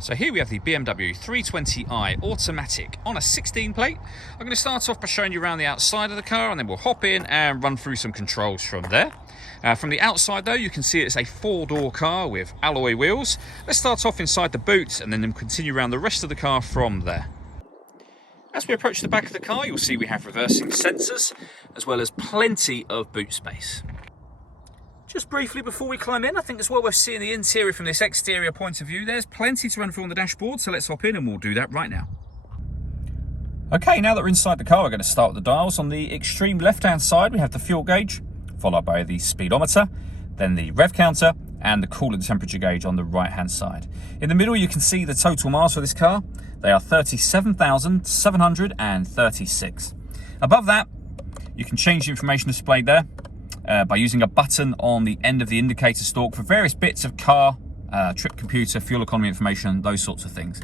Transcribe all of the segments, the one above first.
So here we have the BMW 320i automatic on a 16 plate. I'm going to start off by showing you around the outside of the car, and then we'll hop in and run through some controls from there. From the outside though, you can see it's a 4-door car with alloy wheels. Let's start off inside the boot and then continue around the rest of the car from there. As we approach the back of the car, you'll see we have reversing sensors as well as plenty of boot space. Just briefly before we climb in, I think it's well worth seeing the interior from this exterior point of view. There's plenty to run through on the dashboard, so let's hop in and we'll do that right now. Okay, now that we're inside the car, we're going to start with the dials. On the extreme left-hand side, we have the fuel gauge, followed by the speedometer, then the rev counter, and the coolant temperature gauge on the right-hand side. In the middle, you can see the total miles for this car. They are 37,736. Above that, you can change the information displayed there by using a button on the end of the indicator stalk for various bits of car, trip computer, fuel economy information, those sorts of things.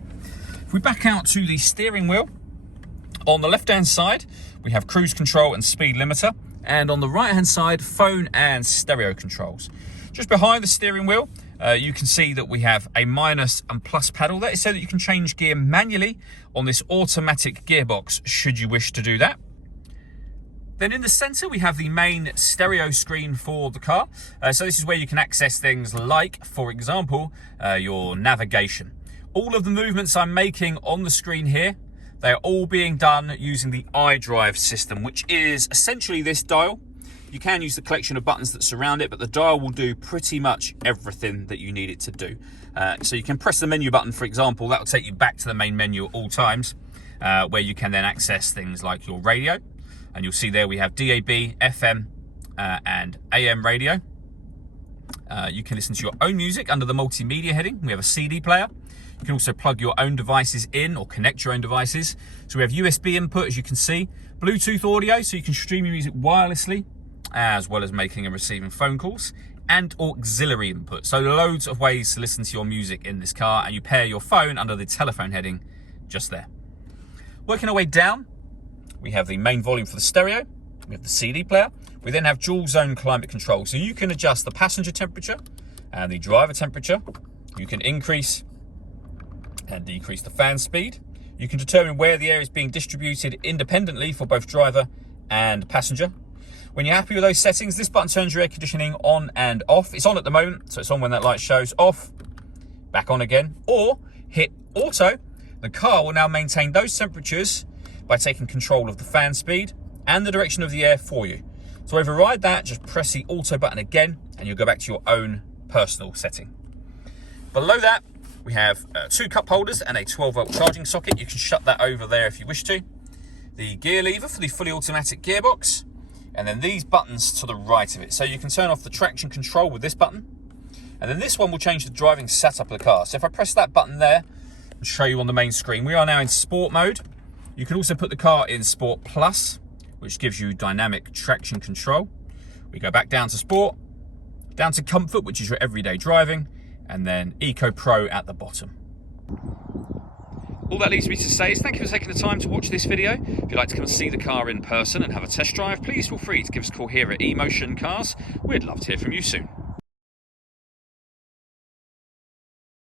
If we back out to the steering wheel, on the left-hand side, we have cruise control and speed limiter, and on the right-hand side, phone and stereo controls. Just behind the steering wheel, you can see that we have a minus and plus pedal. That is so that you can change gear manually on this automatic gearbox, should you wish to do that. Then in the center, we have the main stereo screen for the car. So this is where you can access things like, for example, your navigation. All of the movements I'm making on the screen here, they are all being done using the iDrive system, which is essentially this dial. You can use the collection of buttons that surround it, but the dial will do pretty much everything that you need it to do. So you can press the menu button, for example, that will take you back to the main menu at all times, where you can then access things like your radio. And you'll see there we have DAB, FM, and AM radio. You can listen to your own music under the multimedia heading. We have a CD player. You can also plug your own devices in or connect your own devices. So we have USB input, as you can see, Bluetooth audio, so you can stream your music wirelessly, as well as making and receiving phone calls, and auxiliary input. So loads of ways to listen to your music in this car, and you pair your phone under the telephone heading just there. Working our way down, we have the main volume for the stereo, we have the CD player, we then have dual zone climate control. So you can adjust the passenger temperature and the driver temperature. You can increase and decrease the fan speed. You can determine where the air is being distributed independently for both driver and passenger. When you're happy with those settings, this button turns your air conditioning on and off. It's on at the moment, so it's on when that light shows, off, back on again, or hit auto. The car will now maintain those temperatures by taking control of the fan speed and the direction of the air for you. To override that, just press the auto button again and you'll go back to your own personal setting. Below that, we have 2 cup holders and a 12-volt charging socket. You can shut that over there if you wish to. The gear lever for the fully automatic gearbox, and then these buttons to the right of it. So you can turn off the traction control with this button, and then this one will change the driving setup of the car. So if I press that button there and show you on the main screen, we are now in sport mode. You can also put the car in Sport Plus, which gives you dynamic traction control. We go back down to Sport, down to Comfort, which is your everyday driving, and then Eco Pro at the bottom. All that leaves me to say is thank you for taking the time to watch this video. If you'd like to come and see the car in person and have a test drive, please feel free to give us a call here at eMotion Cars. We'd love to hear from you soon.